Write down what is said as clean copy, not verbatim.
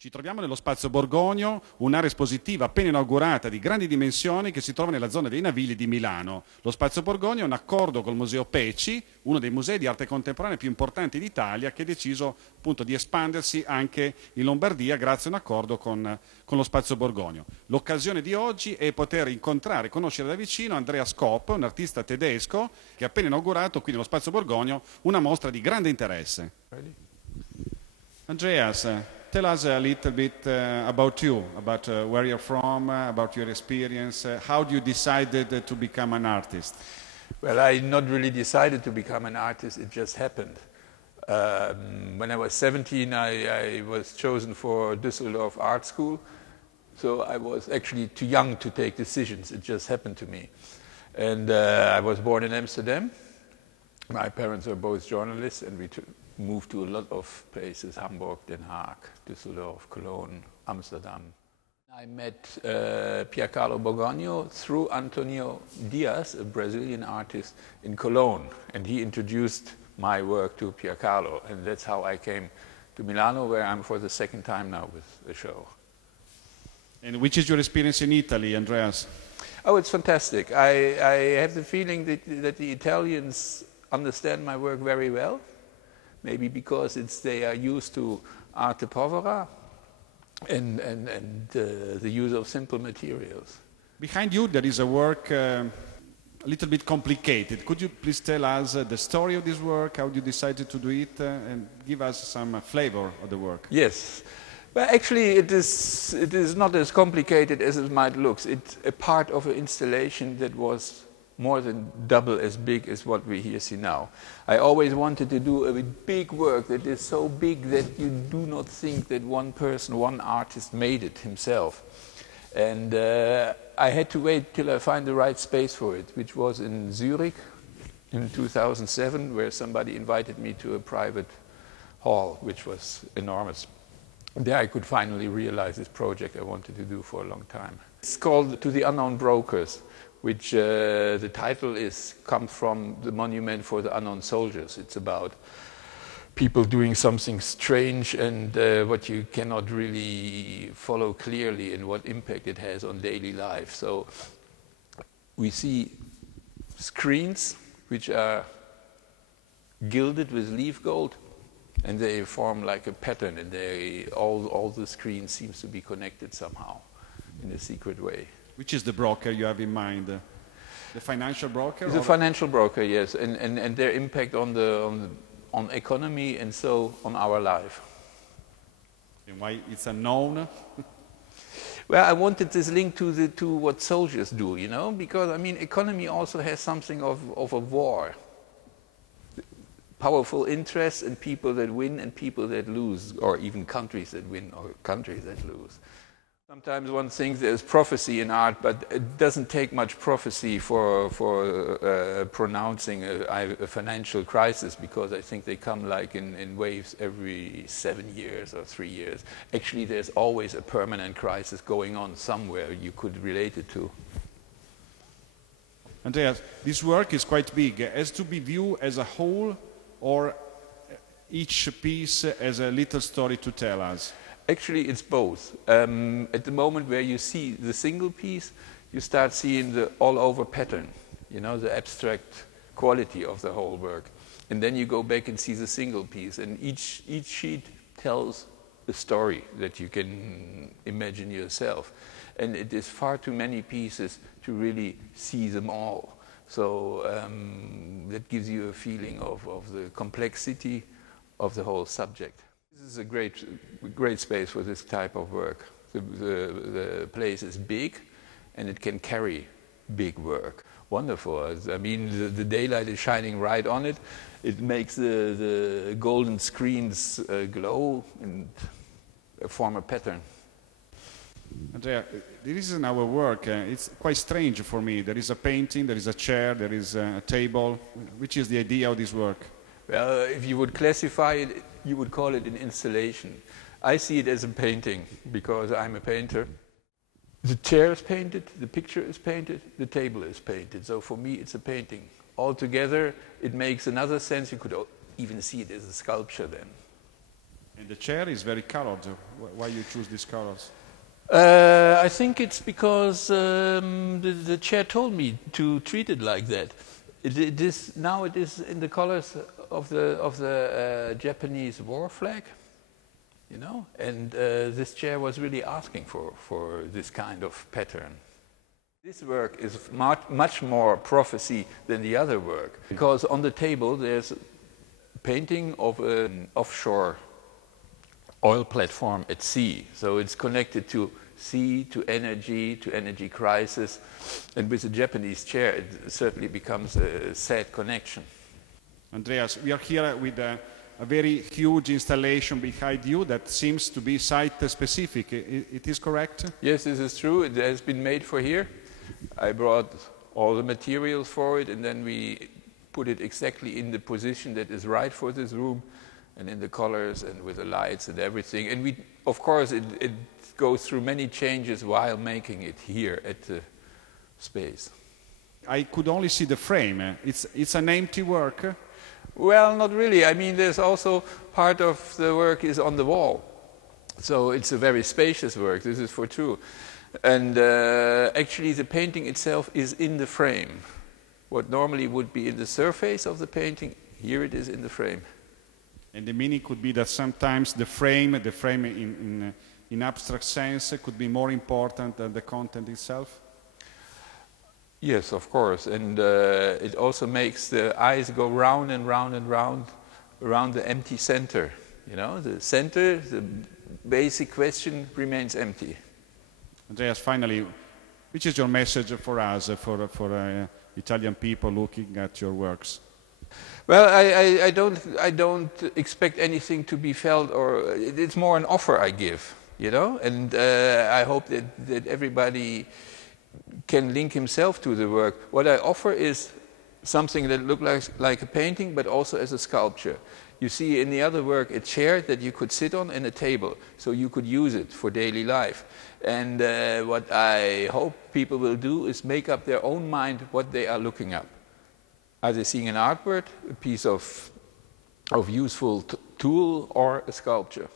Ci troviamo nello Spazio Borgogno, un'area espositiva appena inaugurata di grandi dimensioni che si trova nella zona dei Navili di Milano. Lo Spazio Borgogno è un accordo col Museo Pecci, uno dei musei di arte contemporanea più importanti d'Italia, che ha deciso appunto di espandersi anche in Lombardia grazie a un accordo con lo Spazio Borgogno. L'occasione di oggi è poter incontrare e conoscere da vicino Andreas Kopp, un artista tedesco che ha appena inaugurato qui nello Spazio Borgogno una mostra di grande interesse. Andreas, tell us a little bit about you, about where you're from, about your experience. How you decided to become an artist? Well, I not really decided to become an artist, it just happened. When I was 17, I was chosen for Düsseldorf Art School, so I was actually too young to take decisions, it just happened to me. And I was born in Amsterdam. My parents were both journalists, and we moved to a lot of places: Hamburg, Den Haag, Düsseldorf, Cologne, Amsterdam. I met Piercarlo Borgogno through Antonio Diaz, a Brazilian artist in Cologne, and he introduced my work to Piercarlo, and that's how I came to Milano, where I'm for the second time now with the show. And which is your experience in Italy, Andreas? Oh, it's fantastic. I have the feeling that the Italians understand my work very well. Maybe because they are used to arte povera and the use of simple materials. Behind you there is a work a little bit complicated. Could you please tell us the story of this work, how you decided to do it, and give us some flavor of the work? Yes. Well, actually it is not as complicated as it might look. It's a part of an installation that was more than double as big as what we here see now. I always wanted to do a big work that is so big that you do not think that one person, one artist made it himself. And I had to wait till I find the right space for it, which was in Zurich in 2007, where somebody invited me to a private hall, which was enormous. There I could finally realize this project I wanted to do for a long time. It's called To the Unknown Brokers, which the title comes from the monument for the unknown soldiers. It's about people doing something strange and what you cannot really follow clearly and what impact it has on daily life. So we see screens which are gilded with leaf gold, and they form like a pattern, and all the screens seems to be connected somehow in a secret way. Which is the broker you have in mind? The financial broker? It's a financial broker, yes, and their impact on economy and so on our life. And why it's unknown? Well, I wanted this link to what soldiers do, you know, because I mean, economy also has something of a war. Powerful interests and people that win and people that lose, or even countries that win or countries that lose. Sometimes one thinks there's prophecy in art, but it doesn't take much prophecy for pronouncing a financial crisis, because I think they come like in waves every 7 years or 3 years. Actually, there's always a permanent crisis going on somewhere you could relate it to. Andreas, this work is quite big. Has to be viewed as a whole, or each piece has a little story to tell us? Actually, it's both. At the moment where you see the single piece, you start seeing the all-over pattern, you know, the abstract quality of the whole work. And then you go back and see the single piece, and each sheet tells a story that you can imagine yourself. And it is far too many pieces to really see them all. So that gives you a feeling of the complexity of the whole subject. This is a great space for this type of work. The place is big, and it can carry big work. Wonderful. I mean, the daylight is shining right on it. It makes the golden screens glow and form a pattern. Andrea, this is in our work. It's quite strange for me. There is a painting, there is a chair, there is a table. Which is the idea of this work? Well, if you would classify it, you would call it an installation. I see it as a painting because I'm a painter. The chair is painted, the picture is painted, the table is painted. So for me, it's a painting. Altogether, it makes another sense. You could even see it as a sculpture then. And the chair is very colored. Why you choose these colors? I think it's because the chair told me to treat it like that. Now it is in the colors of the Japanese war flag, you know, and this chair was really asking for this kind of pattern. This work is much more prophecy than the other work, because on the table there's a painting of an offshore oil platform at sea. So it's connected to sea, to energy crisis. And with the Japanese chair, it certainly becomes a sad connection. Andreas, we are here with a very huge installation behind you that seems to be site-specific. It is correct? Yes, this is true. It has been made for here. I brought all the materials for it, and then we put it exactly in the position that is right for this room, and in the colors and with the lights and everything. And we, of course, it goes through many changes while making it here at the space. I could only see the frame. It's an empty work? Well, not really. I mean, there's also part of the work is on the wall. So it's a very spacious work, this is for true. And actually the painting itself is in the frame. What normally would be in the surface of the painting, here it is in the frame. And the meaning could be that sometimes the frame in abstract sense could be more important than the content itself? Yes, of course. And it also makes the eyes go round and round and round around the empty center. You know, the center, the basic question remains empty. Andreas, finally, which is your message for us, for Italian people looking at your works? Well, I don't expect anything to be felt, or it's more an offer I give, you know, and I hope that everybody can link himself to the work. What I offer is something that looks like a painting, but also as a sculpture. You see in the other work a chair that you could sit on and a table, so you could use it for daily life. And what I hope people will do is make up their own mind what they are looking at. Are they seeing an artwork, a piece of useful tool, or a sculpture?